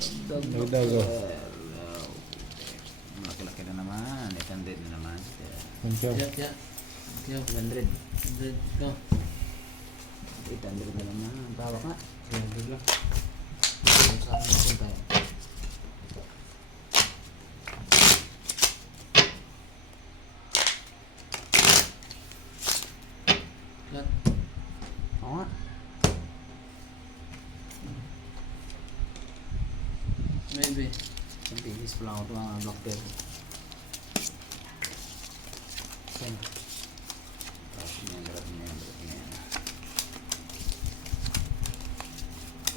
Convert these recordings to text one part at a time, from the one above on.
Dagdag oh. Malaki-laki na naman. 800 na naman. Thank you. Yeah. 100. 100 ko. 800 na naman. Bawa ka. 300 lang. Sa akin natin tayo. Lahat. Oo nga. Maybe. Ang bilis pa lang ako ito mga doctor. Yan. Tapos yan.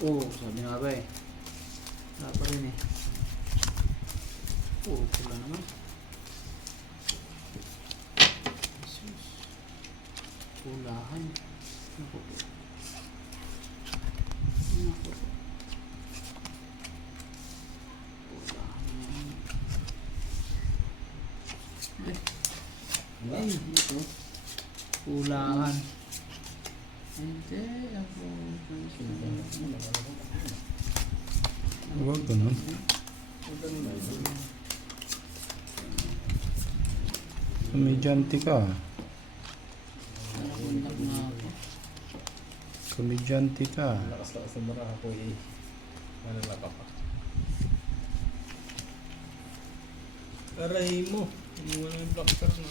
Oo, sabi nga ba eh. Wala pa rin eh. Oo, pula naman. Jesus. Pulahan. Naku po. Naku po. Ay, ito. Pulahan. Hindi, ako. Huwag ganun. Komedyante ka. Nakuntak na ako. Komedyante ka. Lakas-lakas ng mara ako eh. Manalaka pa. Aray mo. Hindi mo na yung blocker na.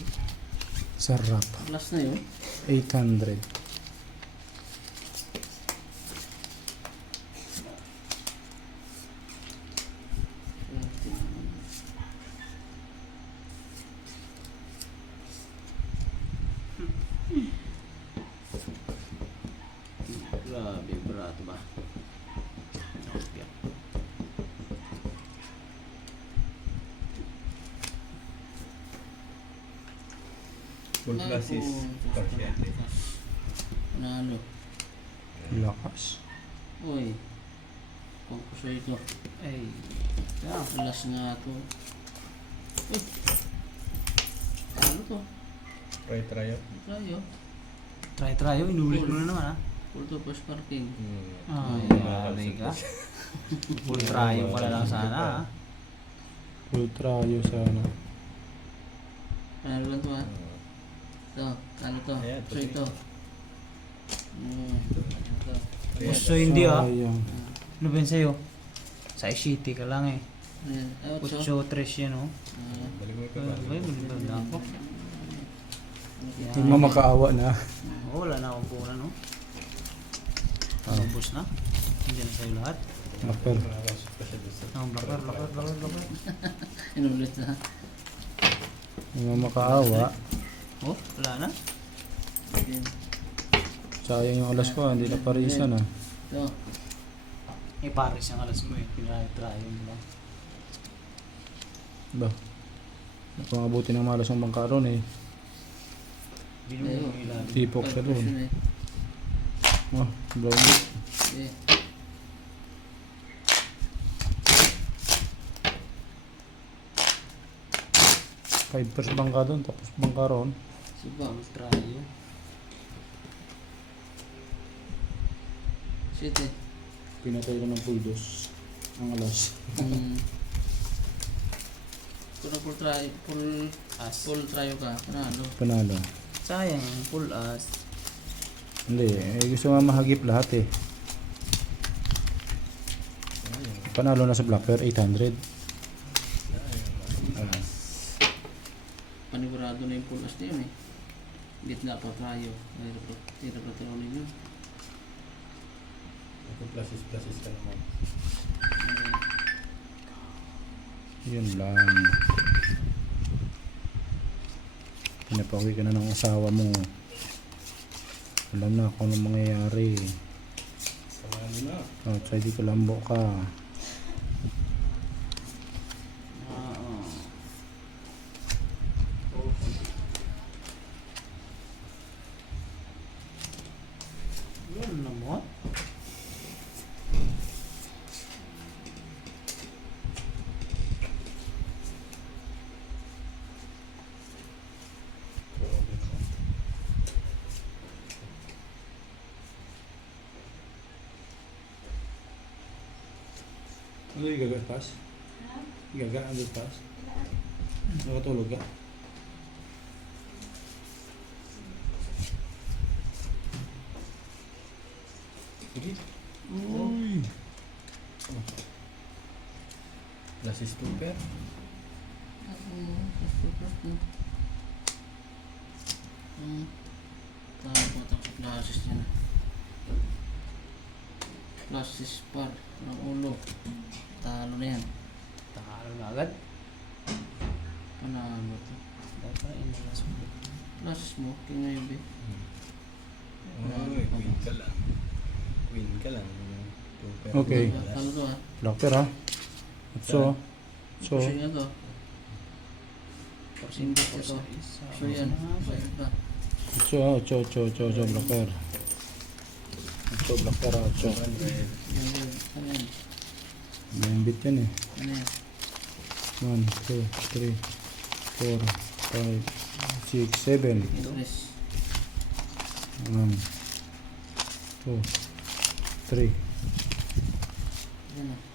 Sarap. Plus na yun. 800. Grabe, barato ba? Full plus is partially. Panalo. Lakas. Uy. Kung ko sa ito. Ay. Plus nga ito. Eh. Ano to? Try tayo. Tayo. Try, oh. Inulit mo na naman ha. Full to first parking. Ay, grabe ka. Full tryo pala lang sana ha. Full tryo sana. Panalo lang to ha. Ito. Ano to? Ayan, So ito. Ito. Gusto hindi ha. Sayang. Ano ba yun sa'yo? Sa City ka lang eh. Ayan. Ay, 8-3 yan oh. Balik mo Ay, ito ba? maganda ako. Hindi mo makaawa na. Oh, wala na akong punan no. Ubus na. Hindi na sa'yo lahat. Upper. Ang blakar. Inulit na. Hindi mo makaawa. Oh, wala na. Ayan. Sayang yung alas ko. Hindi na parisan ah. Ito. Eh, pares yung alas mo eh. Pinatry mo lang. Ba? Napangabuti ng malas ng bangkaron eh. Hindi mo ilan. Tipok ka doon. Question eh. Oh, brown. Okay. Five first bangka doon. Tapos bangkaron. Subang. Tryo. City. Pinatay ko ng puldos. Ang alas. Pero full try, full try ka. Panalo. Panalo. Sayang, full as. Hindi. Eh, gusto nga mahagip lahat eh. Panalo na sa Blacker. 800. Panigurado na yung full as na yun eh. Gitna pa tayo. Hirap na tulungan yun. Full plus is ka naman. Yun lang. Pinapauwi ka na ng asawa mo. Alam na kung anong mangyayari. Samahan na. Oh, try di ko lambo ka. Yun na mo. Ano yung gaga pass? Gaga, ano pass? Nakatulog ka? Sige. Uy! Last is stupid. Tama po ito sa classes niya na. Classes par ng ulo. Talo na yan. Takalo na agad. Panalo to. Dapat inalas mo. Classes mo, king maybe. Uy, win ka lang. Win ka lang. Stupid. Okay. Talo to ha. Doctor ha? So, Puso niya to. Singgit ito. So yan. Bayan pa. ocho, blocker. Ocho, blocker, ocho. Yan. Ano yan? May bit yan eh. Ano yan? 1, 2, 3, 4, 5, 6, 7. Interest. 1, 2, 3. Yan o.